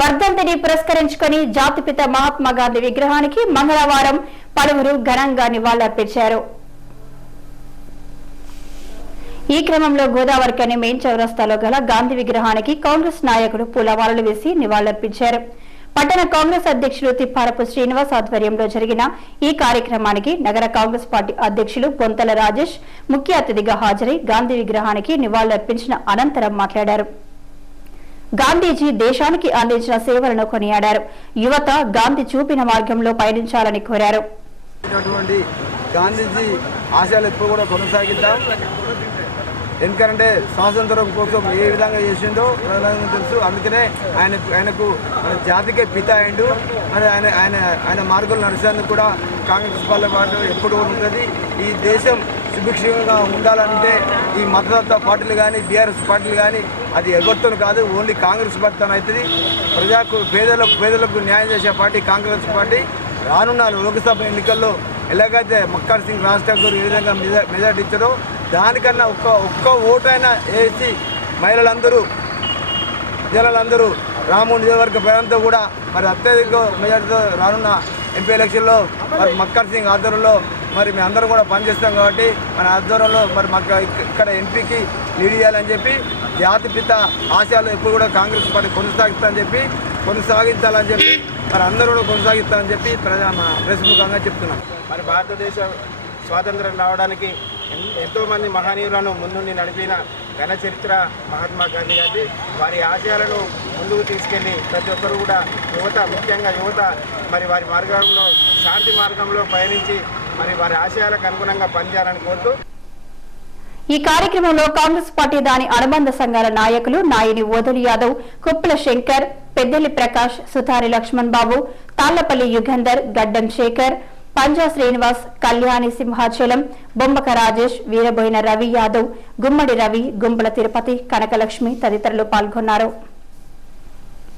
వర్ధంతిని పురస్కరించుకొని జాతిపిత మహాత్మా గాంధీ విగ్రహానికి మంగళవారం పలువురు ఘనంగా నివాళులర్పించారు ఈ క్రమంలో గోదావరికని మెయిన్ చౌరస్తాలో గల గాంధీ విగ్రహానికి కాంగ్రెస్ నాయకుడు పూలమాలలు వేసి నివాళులర్పించారు పట్టణ కాంగ్రెస్ అధ్యక్షులు తిప్పారపు శ్రీనివాస్ ఆధ్వర్యంలో జరిగిన ఈ కార్యక్రమానికి నగర కాంగ్రెస్ పార్టీ అధ్యక్షులు పొంతల రాజేష్ ముఖ్య అతిథిగా హాజరై గాంధీ విగ్రహానికి నివాళులర్పించిన అనంతరం మాట్లాడారు. గాంధీజీ దేశానికి అందించిన సేవలను కొనియాడారు. యువత గాంధీ చూపిన మార్గంలో పయనించాలని కోరారు. గాంధీజీ ఆశయాలు ఎప్పుడు కూడా కొనసాగిద్దాం. ఎందుకంటే స్వాతంత్రం కోసం ఏ విధంగా చేసిండో ప్రధానంగా తెలుసు. అందుకనే ఆయన ఆయనకు మన జాతికే పిత అయిండు. మరి ఆయన ఆయన ఆయన మార్గంలో నడిచేందుకు కూడా కాంగ్రెస్ పార్టీ పాటు ఎప్పుడు ఉంటుంది ఈ దేశం సుభిక్షంగా ఉండాలంటే ఈ మతదత్త పార్టీలు కానీ బీఆర్ఎస్ పార్టీలు కానీ అది ఎవరితో కాదు ఓన్లీ కాంగ్రెస్ పార్టీ అవుతుంది. ప్రజాకు పేదలకు పేదలకు న్యాయం చేసే పార్టీ కాంగ్రెస్ పార్టీ. రానున్న లోక్సభ ఎన్నికల్లో ఎలాగైతే మక్కర్ సింగ్ రాజ్ ఠాకూర్ ఏ విధంగా మెజార్టీ ఇచ్చారో దానికన్నా ఒక్క ఒక్క ఓటైనా వేసి మహిళలందరూ జనాలందరూ రాము నియోజకవర్గ ప్రజలంతా కూడా మరి అత్యధిక మెజార్టీతో రానున్న ఎంపీ ఎలక్షన్లో మరి మక్కర్ సింగ్ ఆధ్వర్యంలో మరి మేము అందరం కూడా పనిచేస్తాం కాబట్టి మన ఆధ్వర్యంలో మరి మాకు ఇక్కడ ఎంపీకి లీడ్ చేయాలని చెప్పి జాతిపిత ఆశయాలు ఎప్పుడు కూడా కాంగ్రెస్ పార్టీ కొనసాగిస్తామని చెప్పి కొనసాగించాలని చెప్పి మరి అందరూ కూడా కొనసాగిస్తామని చెప్పి ప్రజా మా ప్రెస్ ముఖంగా చెప్తున్నాం. మరి భారతదేశం స్వాతంత్రం రావడానికి ఎన్- ఎంతోమంది మహనీయులను ముందుండి నడిపిన ఘన చరిత్ర మహాత్మా గాంధీ గారి వారి ఆశయాలను ముందుకు తీసుకెళ్ళి ప్రతి ఒక్కరు కూడా యువత ముఖ్యంగా యువత మరి వారి మార్గంలో శాంతి మార్గంలో పయనించి మరి వారి ఆశయాలకు అనుగుణంగా పనిచేయాలని కోరుతూ ఈ కార్యక్రమంలో కాంగ్రెస్ పార్టీ దాని అనుబంధ సంఘాల నాయకులు నాయని ఓదలి యాదవ్ కుప్పల శంకర్ పెద్దెల్లి ప్రకాష్ సుతారి లక్ష్మణ్ బాబు తాళ్ళపల్లి యుగంధర్ గడ్డం శేఖర్ పంజా శ్రీనివాస్ కళ్యాణి సింహాచలం బొమ్మక రాజేష్ వీరబోయిన రవి యాదవ్ గుమ్మడి రవి గుంపుల తిరుపతి కనకలక్ష్మి తదితరులు పాల్గొన్నారు.